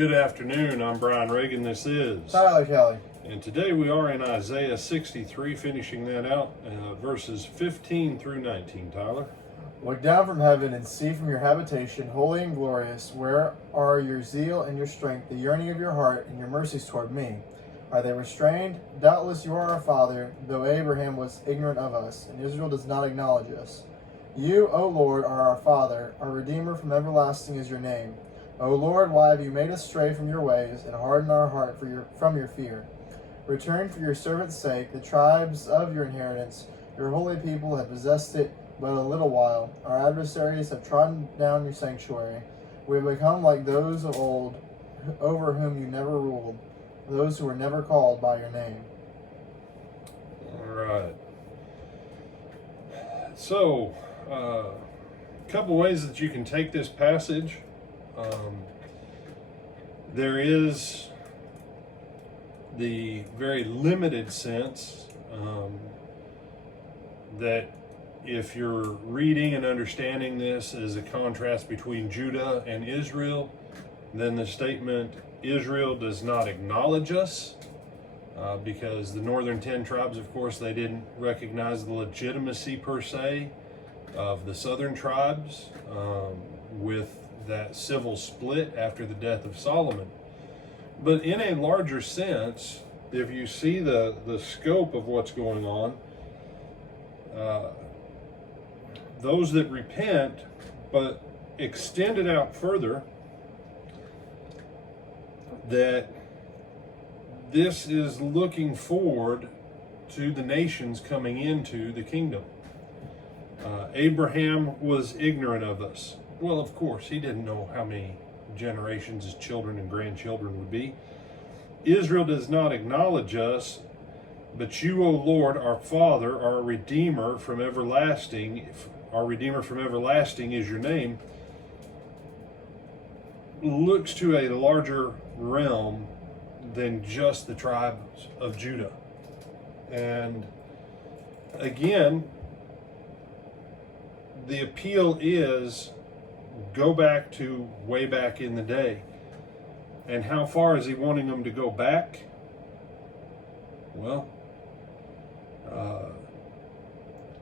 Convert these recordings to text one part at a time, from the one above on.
Good afternoon, I'm Brian Reagan, this is Tyler Kelly. And today we are in Isaiah 63, finishing that out, verses 15 through 19, Tyler. Look down from heaven and see from your habitation, holy and glorious, where are your zeal and your strength, the yearning of your heart and your mercies toward me? Are they restrained? Doubtless you are our father, though Abraham was ignorant of us, and Israel does not acknowledge us. You, O Lord, are our Father, our Redeemer from everlasting is your name. O Lord, why have you made us stray from your ways, and hardened our heart from your fear? Return for your servant's sake, the tribes of your inheritance. Your holy people have possessed it but a little while. Our adversaries have trodden down your sanctuary. We have become like those of old, over whom you never ruled, those who were never called by your name. All right. So, a couple ways that you can take this passage. There is the very limited sense that if you're reading and understanding this as a contrast between Judah and Israel, then the statement, Israel does not acknowledge us, because the northern 10 tribes, of course, they didn't recognize the legitimacy per se of the southern tribes with that civil split after the death of Solomon. But in a larger sense, if you see the scope of what's going on, those that repent, but extend it out further, that this is looking forward to the nations coming into the kingdom. Abraham was ignorant of us. Well, of course, he didn't know how many generations his children and grandchildren would be. Israel does not acknowledge us, but you, O Lord, our Father, our Redeemer from everlasting, our Redeemer from everlasting is your name, looks to a larger realm than just the tribes of Judah. And again, the appeal is go back to way back in the day. And how far is he wanting them to go back? Well,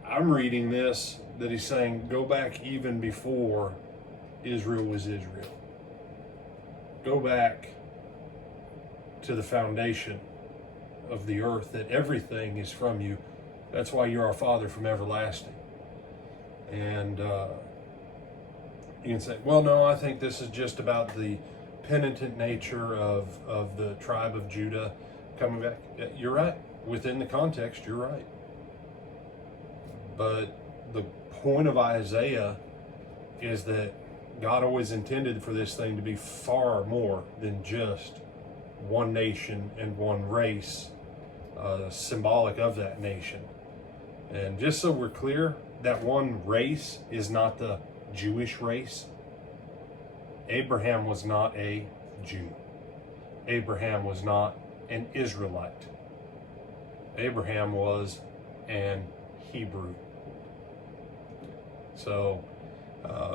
I'm reading this that he's saying go back even before Israel was Israel. Go back to the foundation of the earth, that everything is from you. That's why you're our Father from everlasting. And you can say, well, no, I think this is just about the penitent nature of the tribe of Judah coming back. You're right. Within the context, you're right. But the point of Isaiah is that God always intended for this thing to be far more than just one nation and one race, symbolic of that nation. And just so we're clear, that one race is not the Jewish race. Abraham was not a Jew. Abraham was not an Israelite. Abraham was an Hebrew. So,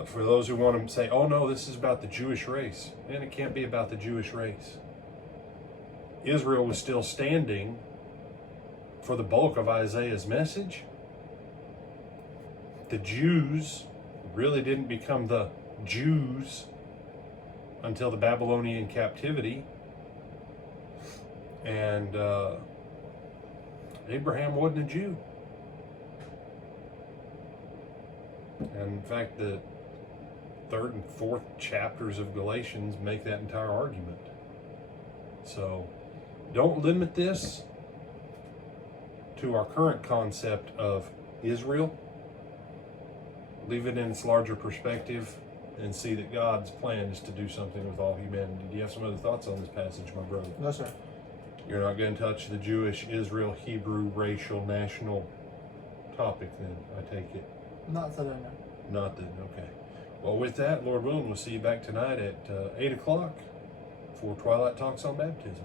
for those who want to say, oh no, this is about the Jewish race, man, it can't be about the Jewish race. Israel was still standing for the bulk of Isaiah's message. The Jews really didn't become the Jews until the Babylonian captivity. And Abraham wasn't a Jew. And in fact, the 3rd and 4th chapters of Galatians make that entire argument. So don't limit this to our current concept of Israel. Leave it in its larger perspective and see that God's plan is to do something with all humanity. Do you have some other thoughts on this passage, my brother? No, sir. You're not going to touch the Jewish, Israel, Hebrew, racial, national topic then, I take it? Not that I know. Not then, okay. Well, with that, Lord willing, we'll see you back tonight at 8 o'clock for Twilight Talks on Baptism.